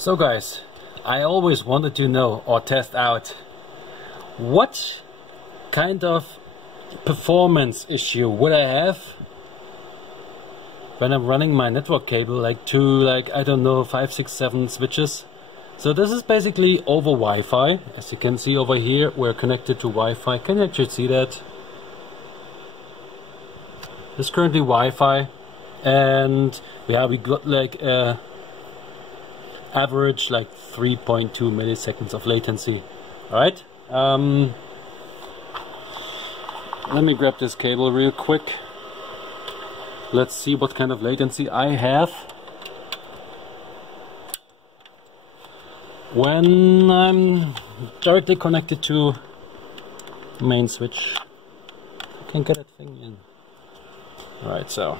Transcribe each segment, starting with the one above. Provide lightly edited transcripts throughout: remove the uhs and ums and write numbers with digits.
So guys, I always wanted to know or test out what kind of performance issue would I have when I'm running my network cable I don't know, 5, 6, 7 switches. So this is basically over Wi-Fi. As you can see over here, we're connected to Wi-Fi. Can you actually see that? This is currently Wi-Fi, and yeah, we got like average like 3.2 milliseconds of latency. Alright, let me grab this cable real quick. Let's see what kind of latency I have when I'm directly connected to the main switch. I can get that thing in. Alright, so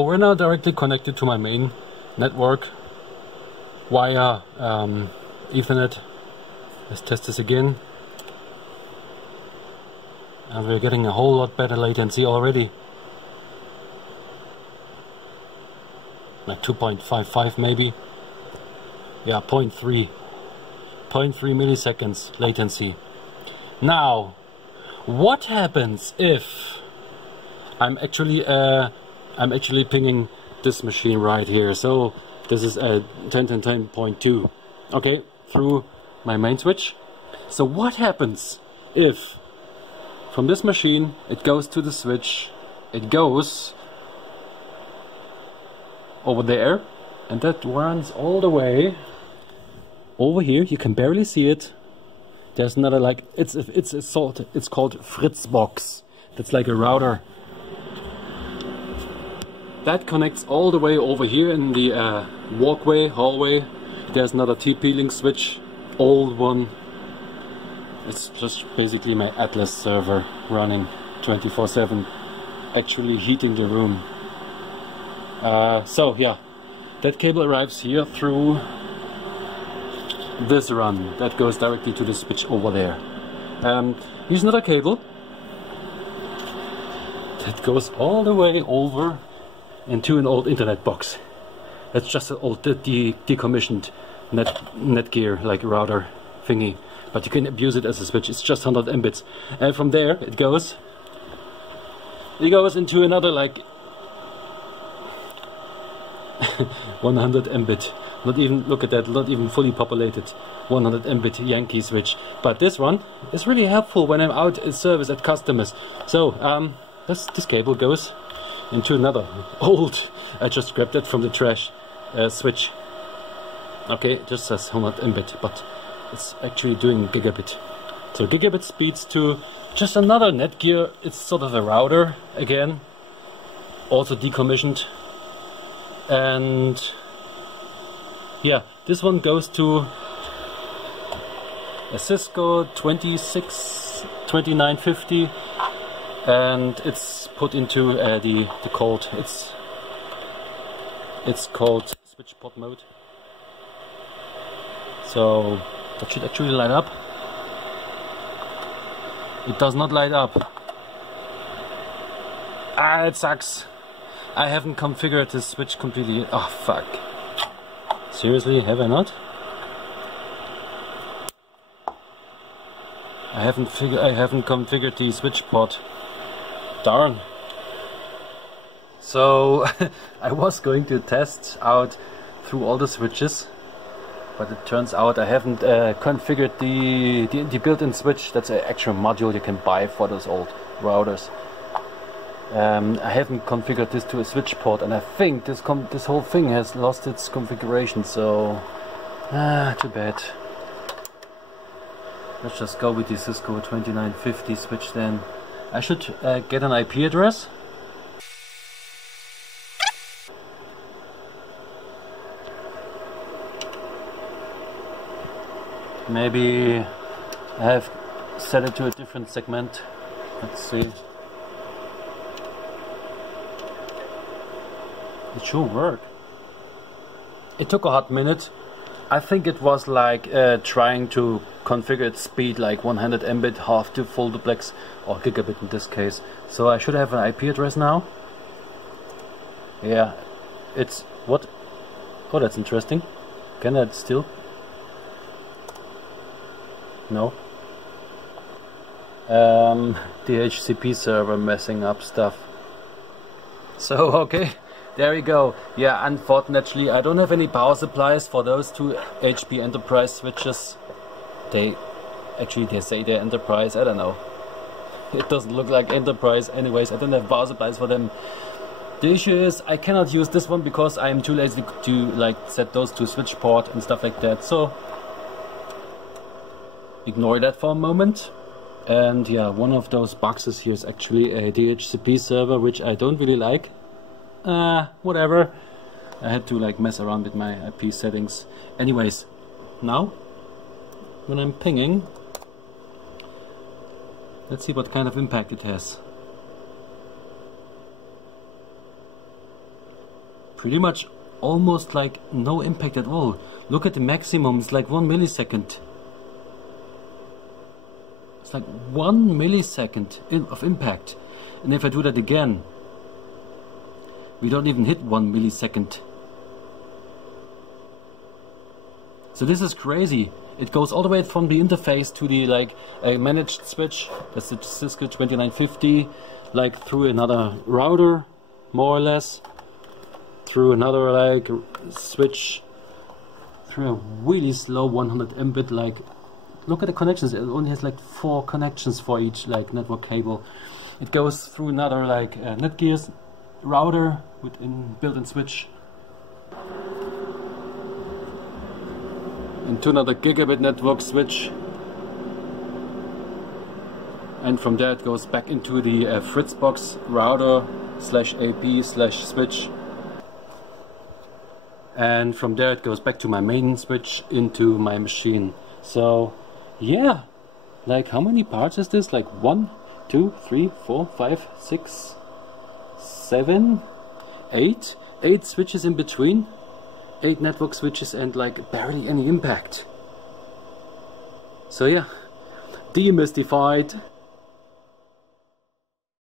we're now directly connected to my main network via Ethernet. Let's test this again. And we're getting a whole lot better latency already. Like 2.55 maybe. Yeah, 0.3 milliseconds latency. Now, what happens if I'm actually pinging this machine right here? So this is a 10.10.2, okay, through my main switch. So what happens if from this machine it goes to the switch, it goes over there, and that runs all the way over here? You can barely see it. There's another, like, it's called Fritz box. That's like a router that connects all the way over here in the hallway. There's another TP-Link switch, old one. It's just basically my Atlas server running 24/7, actually heating the room. So yeah, that cable arrives here through this run that goes directly to the switch over there. Here's another cable that goes all the way over into an old internet box. That's just an old decommissioned Netgear like router thingy, but you can abuse it as a switch. It's just 100 Mbits, and from there it goes into another like 100 Mbit. Not even, look at that, not even fully populated 100 Mbit Yankee switch. But this one is really helpful when I'm out in service at customers. So this cable goes into another old, I just grabbed it from the trash, switch. Okay, it just says 100 Mbit, but it's actually doing gigabit. So gigabit speeds to just another Netgear. It's sort of a router again, also decommissioned. And yeah, this one goes to a Cisco 2950, and it's put into the cold. It's called switch pod mode. So that should actually light up. It does not light up. Ah, it sucks. I haven't configured this switch completely. Oh fuck. Seriously, have I not? I haven't configured the switch pod. Darn. So I was going to test out through all the switches, but it turns out I haven't configured the built-in switch. That's an actual module you can buy for those old routers. I haven't configured this to a switch port, and I think this whole thing has lost its configuration, so too bad. Let's just go with the Cisco 2950 switch then. I should get an IP address. Maybe I have set it to a different segment. Let's see. It should work. It took a hot minute, I think it was like trying to configure its speed like 100 Mbit, half to full duplex, or gigabit in this case. So I should have an IP address now. Yeah, it's what? Oh, that's interesting. Can that still? No. DHCP server messing up stuff. So okay, there we go. Yeah, unfortunately I don't have any power supplies for those two HP Enterprise switches. They say they're Enterprise, I don't know. It doesn't look like Enterprise anyways. I don't have power supplies for them. The issue is I cannot use this one because I am too lazy to like set those to switch port and stuff like that. So ignore that for a moment. And yeah, one of those boxes here is actually a DHCP server, which I don't really like. Whatever. I had to like mess around with my IP settings. Anyways, now when I'm pinging, let's see what kind of impact it has. Pretty much almost like no impact at all. Look at the maximum, it's like 1 millisecond. It's like 1 millisecond of impact. And if I do that again, we don't even hit 1 millisecond. So this is crazy. It goes all the way from the interface to the like a managed switch, that's the Cisco 2950, like through another router, more or less, through another like switch, through a really slow 100 Mbit. Like, look at the connections. It only has like 4 connections for each like network cable. It goes through another like Netgear's router with built-in switch, into another gigabit network switch, and from there it goes back into the Fritzbox router /AP/switch, and from there it goes back to my main switch into my machine. So yeah, like how many parts is this? Like 1, 2, 3, 4, 5, 6, 7, 8 switches in between, 8 network switches, and like barely any impact. So yeah, demystified.